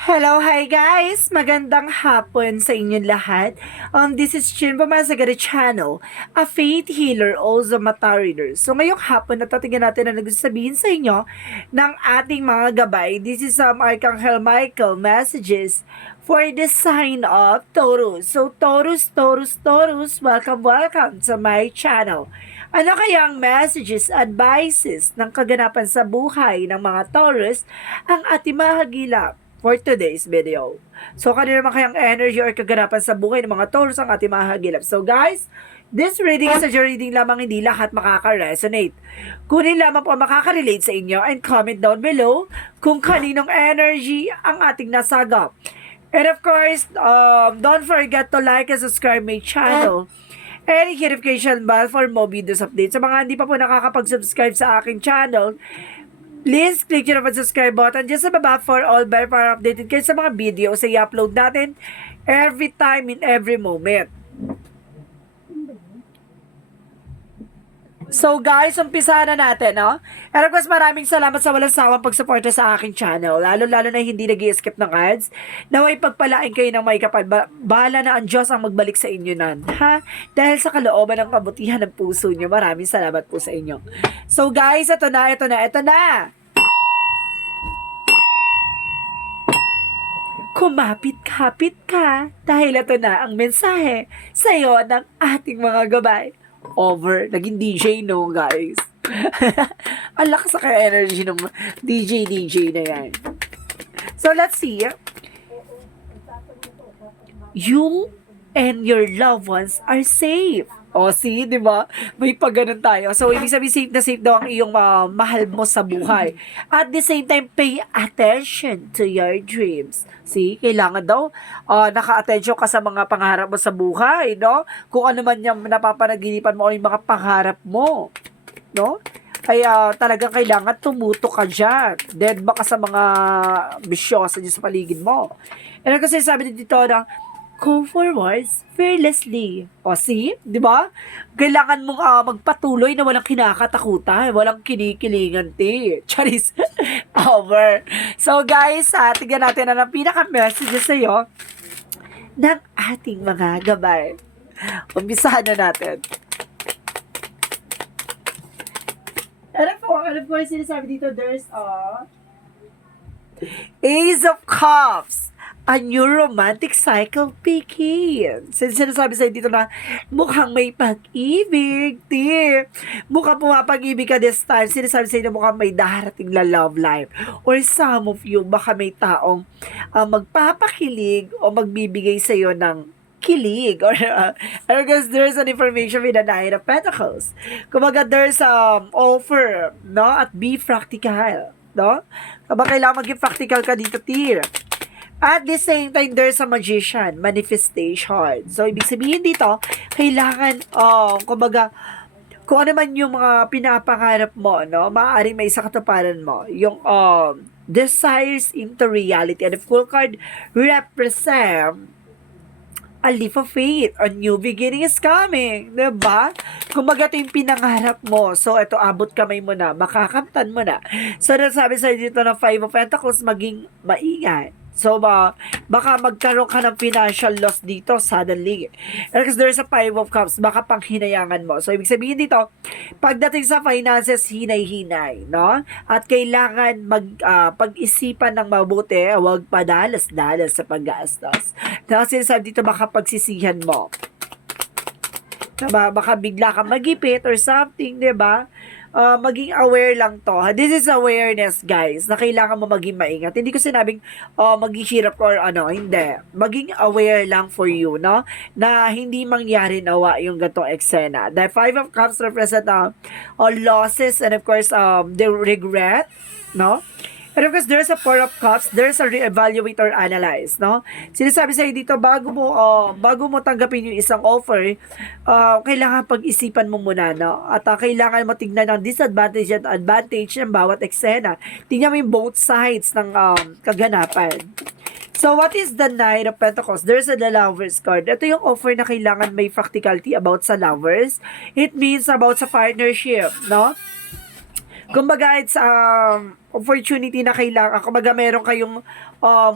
Hello, hi guys! Magandang hapon sa inyong lahat. This is Chin Bumasagari Channel, a faith healer, also mata reader. So ngayong hapon, natatingnan natin na nagsasabihin sa inyo ng ating mga gabay. This is Archangel Michael messages for the sign of Taurus. So Taurus, Taurus, Taurus, welcome to my channel. Ano kayang messages, advices ng kaganapan sa buhay ng mga Taurus ang ating mahagilap for today's video? So, kanina naman kayang energy or kaganapan sa buhay ng mga Taurus ang ating mahagilap. So, guys, this reading is a reading lamang, hindi lahat makaka-resonate. Kunin lamang po makaka-relate sa inyo and comment down below kung kaninong energy ang ating nasagap. And of course, don't forget to like and subscribe my channel and hit notification bell for more videos updates. Sa mga hindi pa po nakakapag-subscribe sa aking channel, please click nyo naman subscribe button dyan sa baba for all better para updated kayo sa mga videos na i-upload natin every time in every moment. So guys, umpisa na natin, no? And of course, maraming salamat sa walang sawang pagsuporta sa aking channel. Lalo-lalo na hindi nag-i-skip ng ads. Naway pagpalain kayo ng may kapal. Bahala na ang Diyos ang magbalik sa inyo nan. Ha? Dahil sa kalooban ng kabutihan ng puso nyo. Maraming salamat po sa inyo. So guys, ito na. Kumapit-kapit ka dahil ito na ang mensahe sa iyo ng ating mga gabay. Over. Naging DJ, no, guys? Ang lakas sa energy ng DJ na yan. So, let's see. You and your loved ones are safe. O, see, di ba? May pagganon tayo. So, ibig sabihin, safe na safe daw ang iyong mahal mo sa buhay. At the same time, pay attention to your dreams. See, kailangan daw naka-attention ka sa mga pangarap mo sa buhay, no? Kung ano man yung napapanaginipan mo o yung mga pangarap mo, no? Kaya talagang kailangan tumuto ka dyan. Dead ba ka sa mga bisyosa dyan sa paligid mo? And kasi sabi dito na, go forwards fearlessly. O see, di ba? Kailangan mong magpatuloy na walang kinakatakutan, walang kinikilingan, Charis. Over. So guys, tignan natin na ng pinaka-message sa iyo ng ating mga gabay. Umpisahan na natin. And of course, sinasabi dito, there's Ace of Cups. A new romantic cycle begins. Sinasabi sa'yo dito na mukhang may pag-ibig, mukhang pumapag-ibig ka this time. Sinasabi sa'yo na mukhang may darating na love life. Or some of you, baka may taong magpapakilig o magbibigay sa'yo ng kilig. Or I guess there's an information with the Nine of Pentacles. Kumbaga, there's offer, no? At be practical, no? Kapag kailangan maging practical ka dito, At the same time, there's a magician, manifestation. So, ibig sabihin dito, kailangan, kumbaga, kung ano man yung mga pinapangarap mo, no, maaaring may isa katuparan mo. Yung, desires into reality. And the full card represent a leap of faith. A new beginning is coming. Diba? Kumbaga, ito yung pinangarap mo. So, ito, abot kamay mo na. Makakamtan mo na. So, nasabi sa'yo dito ng Five of Pentacles, maging maingay. So, baka magkaroon ka ng financial loss dito suddenly. Because there's a Five of Cups, baka pang hinayangan mo. So, ibig sabihin dito, pagdating sa finances, hinay-hinay, no? At kailangan pag-isipan ng mabuti, huwag padalas-dalas sa pag-gastos. Kasi sinasabi dito, baka pagsisihan mo. Diba? Baka bigla kang magipit or something, diba? Maging aware lang to. This is awareness, guys, na kailangan mo maging maingat. Hindi ko sinabing maging hirap or hindi. Maging aware lang for you, no? Na hindi mangyari nawa yung gatong eksena. The Five of Cups represent losses and of course the regret, no? And of course, there's a Four of Cups, there's a re-evaluate or analyze, no? Sinasabi sa'yo dito, bago mo tanggapin yung isang offer, kailangan pag-isipan mo muna, no? At kailangan mo tignan ang disadvantage at advantage ng bawat eksena. Tingnan mo yung both sides ng kaganapan. So, what is the Nine of Pentacles? There's a the Lovers card. Ito yung offer na kailangan may practicality about sa lovers. It means about sa partnership, no? Kumbaga, it's opportunity na kailangan, kumbaga meron kayong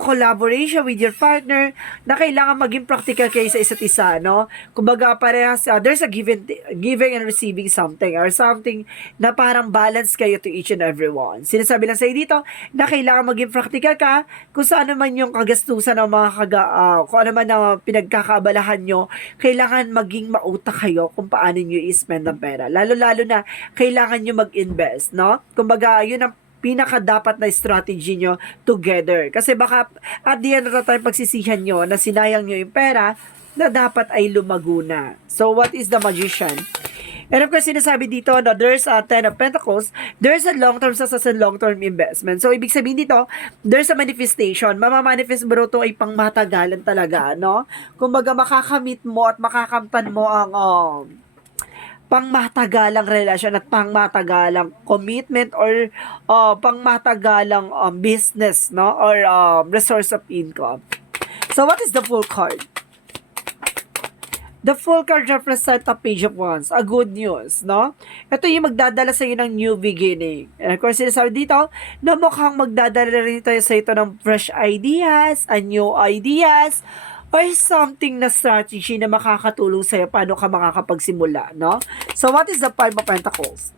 collaboration with your partner na kailangan maging practical kayo sa isa't isa, no? Kumbaga parehas, there's a giving and receiving something or something na parang balance kayo to each and every one. Sinasabi lang sa'yo dito na kailangan maging practical ka kung saan man yung kagastusan ng mga kung ano man na pinagkakaabalahan nyo, kailangan maging mautak kayo kung paano nyo i-spend ang pera. Lalo-lalo na kailangan nyo mag-invest, no? Kumbaga, yun ang pinaka dapat na strategy nyo together. Kasi baka at the end of the time pagsisihan nyo na sinayang nyo yung pera na dapat ay lumago na. So, what is the magician? And of course, sinasabi dito na there's a Ten of Pentacles, there's a long-term success and long-term investment. So, ibig sabihin dito, there's a manifestation. Mamamanifest mo ito ay pangmatagalan talaga, no? Kumbaga, makakamit mo at makakamtan mo ang pangmatagalang relasyon at pangmatagalang commitment or pangmatagalang business, no? Or resource of income. So, what is the Fool card? The Fool card represents a page of wands, a good news, no? Ito yung magdadala sa iyo ng new beginning. And of course, sinasabi dito na mukhang magdadala rin ito sa ito ng fresh ideas, a new ideas, or something na strategy na makakatulong sa'yo paano ka makakapagsimula, no? So, what is the Five of Pentacles?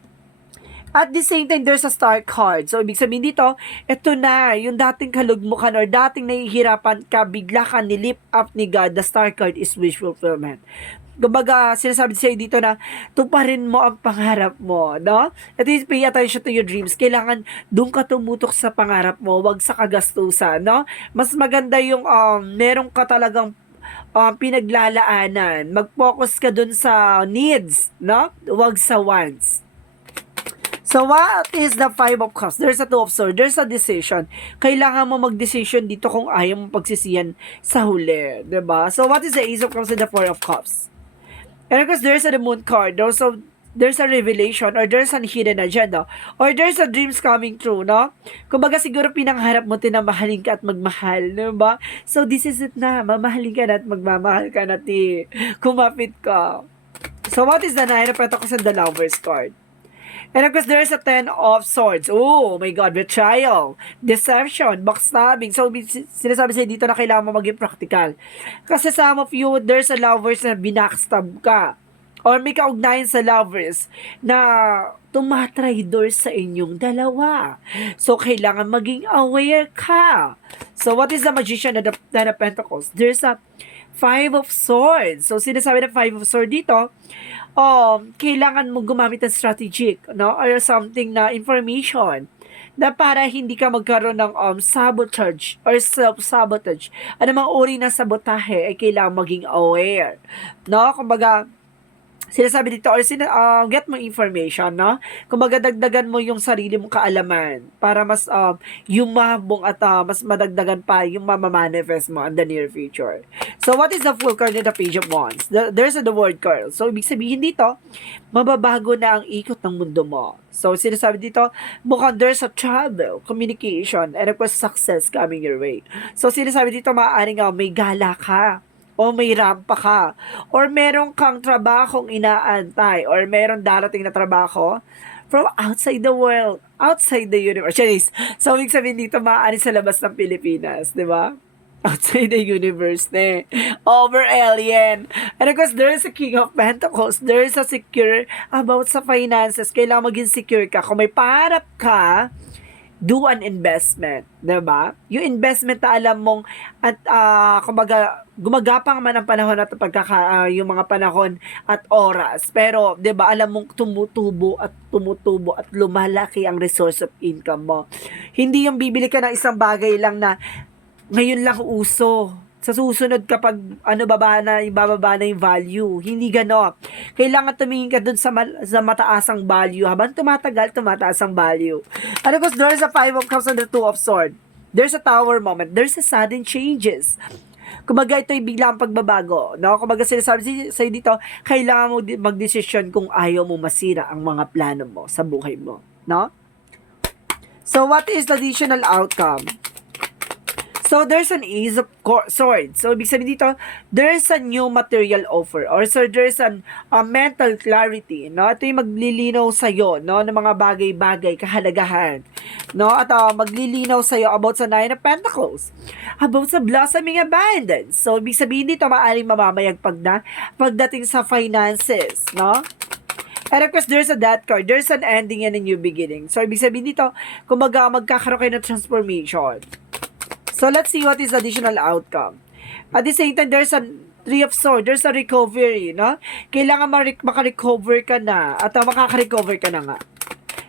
At the same time, there's a Star card. So, ibig sabihin dito, ito na, yung dating kalugmukan or dating nahihirapan ka, bigla ka nilip up ni God, the Star card is wish fulfillment. Kumbaga, sinasabi sa'yo dito na tuparin mo ang pangarap mo, no? At least pay attention to your dreams. Kailangan doon ka tumutok sa pangarap mo, wag sa kagastusan, no? Mas maganda yung meron ka talagang pinaglalaanan. Mag-focus ka doon sa needs, no? Wag sa wants. So, what is the Five of Cups? There's a Two of Swords. There's a decision. Kailangan mo mag-decision dito kung ayaw mo pagsisiyan sa huli. Diba? So, what is the Ace of Cups and the Four of Cups? And of course, there's a Moon card. Also, there's a revelation or there's a hidden agenda or there's a dreams coming true, no? Kumbaga, siguro pinangharap mo tinamahalin ka at magmahal, diba? So, this is it na. Mamahalin ka na at magmamahal ka na, kumapit ka. So, what is the Nine of Pentacles and the Lovers card? And of course, there's a Ten of Swords. Oh my God, betrayal, deception, backstabbing. So, sinasabi sa'yo dito na kailangan mo maging practical. Kasi some of you, there's a lovers na binackstab ka. Or may kaugnayan sa lovers na tumatraidor sa inyong dalawa. So, kailangan maging aware ka. So, what is the Magician and the Ten of Pentacles? There's a Five of Swords. So, sinasabi na Five of Swords dito, kailangan mo gumamit ng strategic, no? Or something na information na para hindi ka magkaroon ng sabotage or self-sabotage. Ano mang uri ng sabotahe ay kailangan maging aware, no? Kumbaga, sinasabi dito, or get mo information, no? Kumbaga, dagdagan mo yung sarili mong kaalaman para mas yumabong at mas madagdagan pa yung mamamanifest mo in the near future. So, what is the Fool card in the Page of Wands? There's the Word card. So, ibig sabihin dito, mababago na ang ikot ng mundo mo. So, sinasabi dito, mukhang there's a travel, communication, and of course, success coming your way. So, sinasabi dito, maaaring may gala ka, o may rampa ka, or meron kang trabahong inaantay, or meron darating na trabaho from outside the world, outside the universe. So, ibig sabihin dito, maaari sa labas ng Pilipinas, di ba? Outside the universe, over alien. And of course, there is a King of Pentacles. There is a secure about sa finances. Kailangan maging secure ka. Kung may pangarap ka, do an investment, diba? Yung investment na alam mong at kumbaga gumagapang man ang panahon at yung mga panahon at oras, pero 'di ba alam mong tumutubo at lumalaki ang resource of income mo. Hindi yung bibili ka ng isang bagay lang na ngayon lang uso. Sa susunod kapag ibababa na yung value. Hindi gano'n. Kailangan tumingin ka dun sa mataasang value. Habang tumatagal, tumataas ang value. And of course, there's a Five of Cups and the Two of Swords. There's a Tower moment. There's a sudden changes. Kumbaga, ito'y biglang pagbabago. No? Kumbaga, sinasabi sa'yo dito, kailangan mo magdesisyon kung ayaw mo masira ang mga plano mo sa buhay mo. No? So, what is the additional outcome? So, there's an Ace of Swords. So, ibig sabihin dito, there's a new material offer. Or, so, there's a mental clarity, no? Ito yung maglilinaw sa'yo, no? Ng mga bagay-bagay, kahalagahan, no? At maglilinaw sa'yo about sa Nine of Pentacles. About sa blossoming abundance. So, ibig sabihin dito, maaaring mamamayag pagdating sa finances, no? And of course, there's a death card. There's an ending and a new beginning. So, ibig sabihin dito, kumbaga, magkakaroon kayo ng transformation. So, let's see what is the additional outcome. At the same time, there's a Three of Swords. There's a recovery, no? Kailangan makarecover ka na. At makaka-recover ka na nga.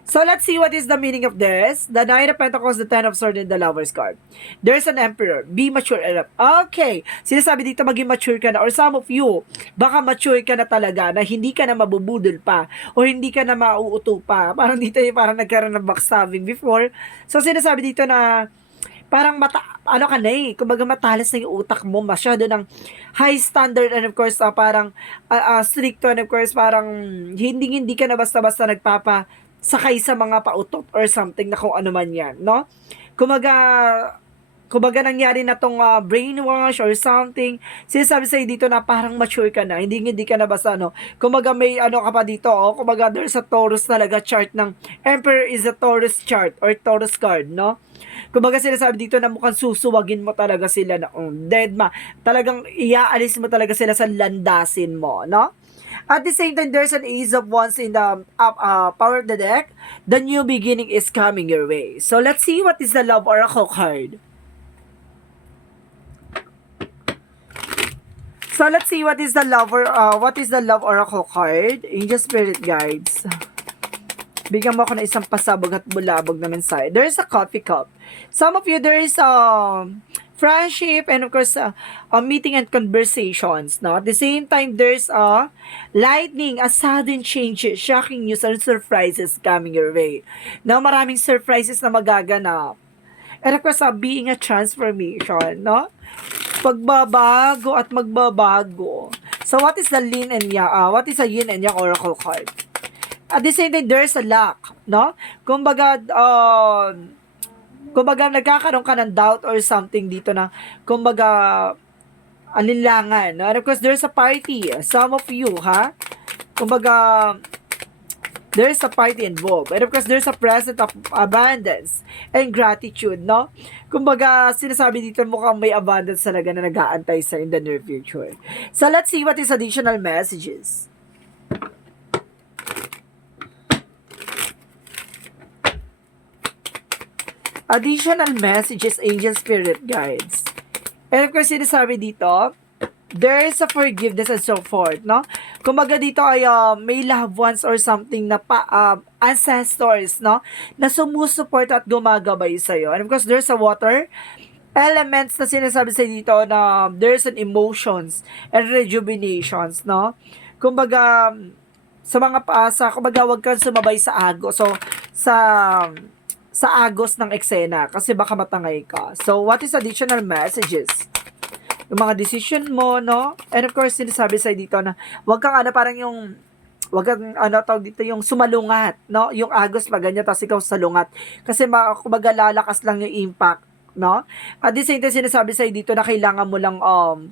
So, let's see what is the meaning of this. The Nine of Pentacles, the Ten of Swords, and the Lover's card. There's an Emperor. Be mature enough. Okay. Sinasabi dito, maging mature ka na. Or some of you, baka mature ka na talaga na hindi ka na mabubudol pa. Or hindi ka na mauuto pa. Parang dito, parang nagkaroon ng backstabbing before. So, sinasabi dito na parang ano ka na kumbaga matalas na yung utak mo, masyado ng high standard, and of course, parang stricto, and of course, parang hindi ka na basta-basta nagpapasakay sa mga pautot or something na kung ano man yan, no? Kumbaga nangyari na tong brainwash or something, sinasabi sa'yo dito na parang mature ka na, hindi ka na basta, no? Kumbaga may ano ka pa dito, kumbaga there's a Taurus talaga chart ng Emperor is a Taurus chart or Taurus card, no? Kumbaga sinasabi dito na mukhang susuwagin mo talaga sila na dead ma. Talagang iaalis mo talaga sila sa landasin mo, no? At the same time, there's an Ace of Wands in the power of the deck. The new beginning is coming your way. So, let's see what is the Love Oracle card. So, let's see what is the Love Oracle card. Angel Spirit Guides. Bigyan mo ako ng isang pasabog at bulabog na mensahe. There is a coffee cup. Some of you, there is friendship and of course, meeting and conversations. No? At the same time, there's lightning, a sudden change, shocking news, and surprises coming your way. Now, maraming surprises na magaganap. And of course, being a transformation, no? Pagbabago at magbabago. So, what is the yin and yang? What is a yin and yang oracle card? At the same time, there's a luck, no? Kumbaga, nagkakaroon ka ng doubt or something dito na, kumbaga, alinlangan, no? And of course, there's a party. Some of you, ha? Kumbaga, there's a party involved. And of course, there's a present of abundance and gratitude, no? Kumbaga, sinasabi dito mukhang may abundance talaga na nag-aantay sa in the near future. So, let's see what is additional messages. Additional messages, angel spirit guides. And of course, sinasabi dito, there is a forgiveness and so forth, no? Kumbaga dito ay may loved ones or something na ancestors, no? Na sumusuport at gumagabay sa'yo. And of course, there's a water elements na sinasabi sa'yo dito na there's an emotions and rejuvenations, no? Kumbaga, kumbaga, wag kang sumabay sa agos. So, sa agos ng eksena kasi baka matangay ka. So, what is additional messages? Yung mga decision mo, no? And of course, sinasabi sa'yo dito na wag kang parang yung wag kang tawag dito yung sumalungat, no? Yung agos pa ganyan, tapos ikaw salungat. Kasi kumbaga lalakas lang yung impact, no? At the same time, sinasabi sa'yo dito na kailangan mo lang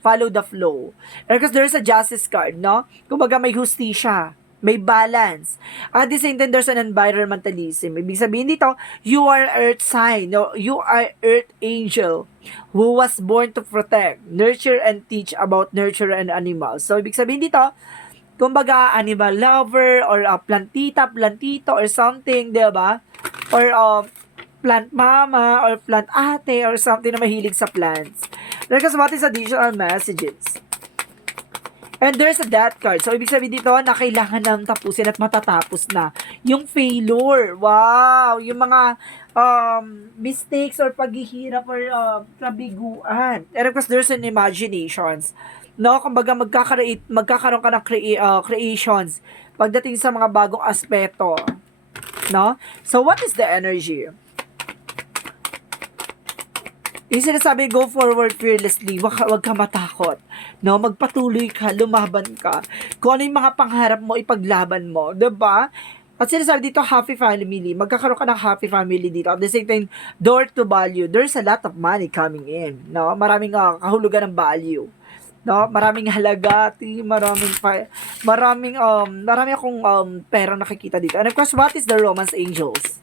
follow the flow. And because there's a justice card, no? Kumbaga may hustisya, may balance. At the same time, there's an environmentalism. Ibig sabihin dito, you are earth sign. No? You are earth angel who was born to protect, nurture, and teach about nurture and animals. So, ibig sabihin dito, kumbaga, animal lover, or plantito, or something, diba? Or plant mama, or plant ate, or something na mahilig sa plants. Because what is additional messages? And there's a death card. So, ibig sabihin dito na kailangan nang tapusin at matatapos na yung failure. Wow! Yung mga mistakes or paghihirap or kabiguan. And of course, there's an imaginations. No? Kumbaga, magkakaroon ka ng creations pagdating sa mga bagong aspeto. No? So, what is the energy? Yung sinasabi, go forward fearlessly, wag ka matakot. No? Magpatuloy ka, lumaban ka. Kung ano yung mga pangarap mo, ipaglaban mo. Diba? At sinasabi dito, happy family. Magkakaroon ka ng happy family dito. At the same time, door to value. There's a lot of money coming in. No? Maraming kahulugan ng value. No? Maraming halaga. Marami akong pera nakikita dito. And of course, what is the romance angels?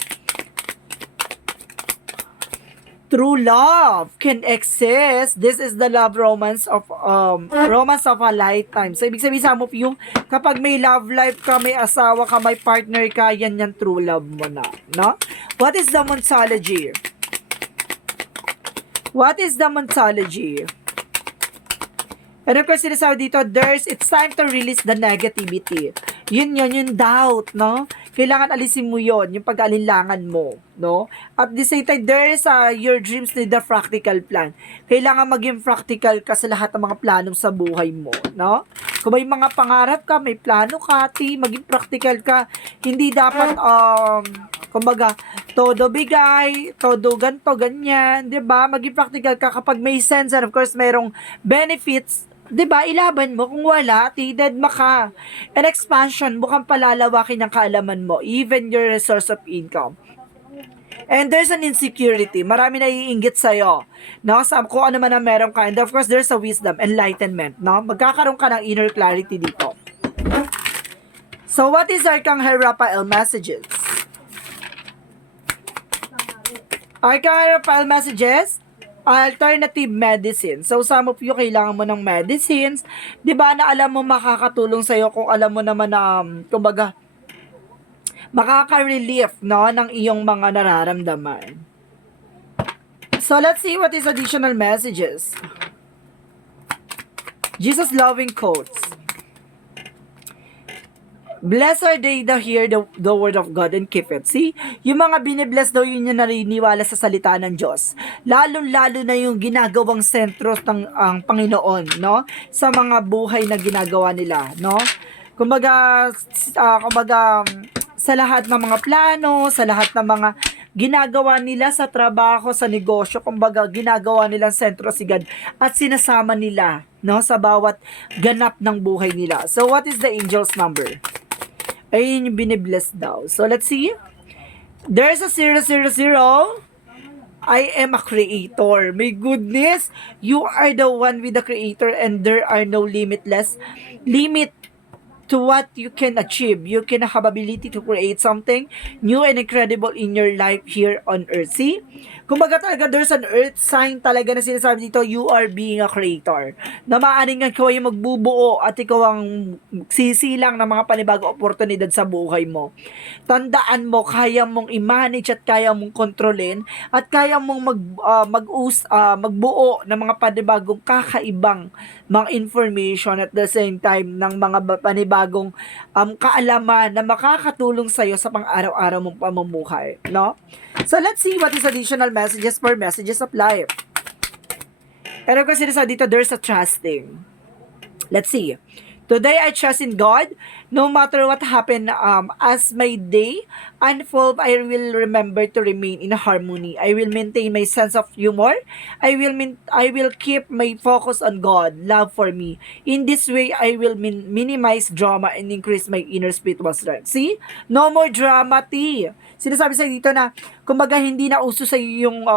True love can exist. This is the love romance of a lifetime. So ibig sabihin sa mo yung kapag may love life ka, may asawa ka, may partner ka, yan true love mo na, no? What is the Monsology? What is the Monsology? And of course, sinasabi dito, it's time to release the negativity. Yun, yung doubt, no? Kailangan alisin mo yon, yung pag-alinlangan mo, no? At the same time, your dreams need a practical plan. Kailangan maging practical ka sa lahat ng mga plano sa buhay mo, no? Kung may mga pangarap ka, may plano ka, maging practical ka. Hindi dapat, kumbaga, todo bigay, todo ganto, ganyan, di ba? Maging practical ka kapag may sense, and of course, mayroong benefits, 'di ba? Ilaban mo. Kung wala, dead ka. And expansion, mukhang palalawakin ang kaalaman mo, even your resource of income. And there's an insecurity. Marami naiinggit sa'yo. No? Sa kung ano man ang meron ka. And of course, there's a wisdom, enlightenment. No? Magkakaroon ka ng inner clarity dito. So, what is Arcangel Raphael messages? Arcangel Raphael messages? Alternative medicine. So, some of you, kailangan mo ng medicines. Di ba na alam mo makakatulong sa'yo kung alam mo naman na, kumbaga, makaka-relief, no, ng iyong mga nararamdaman. So, let's see what is additional messages. Jesus loving quotes. Blessed are they that hear the word of God and keep it. See? Yung mga binibless daw yun yung nariniwala sa salita ng Diyos. Lalo-lalo na yung ginagawang sentro ng ang Panginoon, no? Sa mga buhay na ginagawa nila, no? Kumbaga, sa lahat ng mga plano, sa lahat ng mga ginagawa nila sa trabaho, sa negosyo, kumbaga ginagawa nilang sentro si God at sinasama nila, no, sa bawat ganap ng buhay nila. So, what is the angel's number? Ayun yung binibless daw. So, let's see. There's a 000. I am a creator. My goodness, you are the one with the creator and there are no limit to what you can achieve. You can have ability to create something new and incredible in your life here on earth. See? Kumbaga talaga, there's an earth sign talaga na sinasabi dito, you are being a creator. Na maaaring nga ikaw yung magbubuo at ikaw ang sisilang ng mga panibagong oportunidad sa buhay mo. Tandaan mo, kaya mong i-manage at kaya mong kontrolin at kaya mong magbuo ng mga panibagong kakaibang mga information at the same time ng mga panibagong kaalaman na makakatulong sa'yo sa pang-araw-araw mong pamumuhay, no? So, let's see what is additional messages for messages of life. Pero kasi dito, there's a trusting. Let's see. Today, I trust in God. No matter what happened, as my day unfold, I will remember to remain in harmony. I will maintain my sense of humor. I will keep my focus on God, love for me. In this way, I will minimize drama and increase my inner spiritual strength. See? No more drama, T. Sinasabi sa dito na, kumbaga hindi na uso sa yung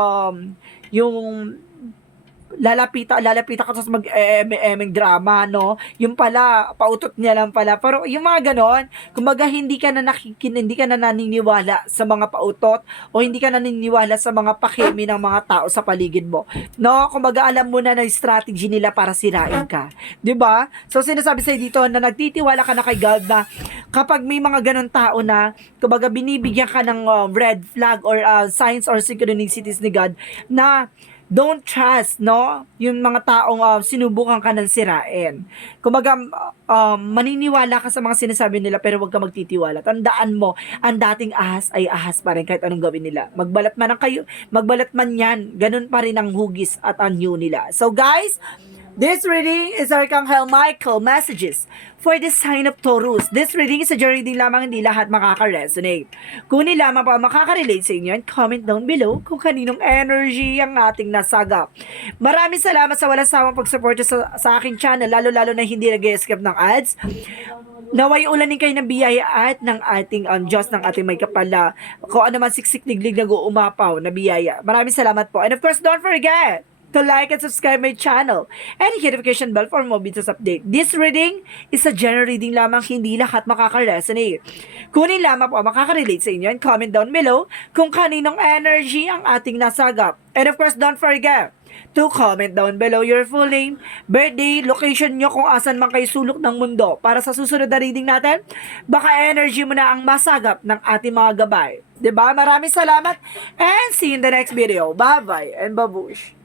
lalapita ka sa mag-emeng drama, no? Yung pala, pautot niya lang pala. Pero yung mga ganon, kumbaga hindi ka na naniniwala sa mga pautot o hindi ka naniniwala sa mga pakemi ng mga tao sa paligid mo. No? Kumbaga alam mo na strategy nila para sirain ka. 'Di ba? So sinasabi sa'yo dito na nagtitiwala ka na kay God na kapag may mga ganon tao na, kumbaga binibigyan ka ng red flag or signs or synchronicities ni God na don't trust, no? Yung mga taong sinubukan ka ng sirain. Kumbaga, maniniwala ka sa mga sinasabi nila pero huwag ka magtitiwala. Tandaan mo, ang dating ahas ay ahas pa rin kahit anong gawin nila. Magbalat man yan, ganun pa rin ang hugis at anyo nila. So guys, This reading is Archangel Michael messages for the sign of Taurus. This reading is a general reading lamang, hindi lahat makaka-resonate. Kung hindi lamang pa makaka-relate sa inyo, comment down below kung kaninong energy ang ating nasagap. Maraming salamat sa walang sawang pagsuporta sa aking channel, lalo-lalo na hindi nag-escape ng ads. Naway ulanin kayo ng biyaya at ng ating Diyos, ng ating may kapala. Kung ano man siksik-liglig nag-uumapaw na biyaya. Maraming salamat po. And of course, don't forget to like and subscribe my channel and hit notification bell for more videos update. This reading is a general reading lamang, hindi lahat makaka-resonate. Kunin lamang po makaka-relate sa inyo and comment down below kung kaninong energy ang ating nasagap. And of course, don't forget to comment down below your full name, birthday, location nyo kung asan man kayo sulok ng mundo. Para sa susunod na reading natin, baka energy mo na ang masagap ng ating mga gabay. Diba? Maraming salamat and see you in the next video. Bye-bye and babush.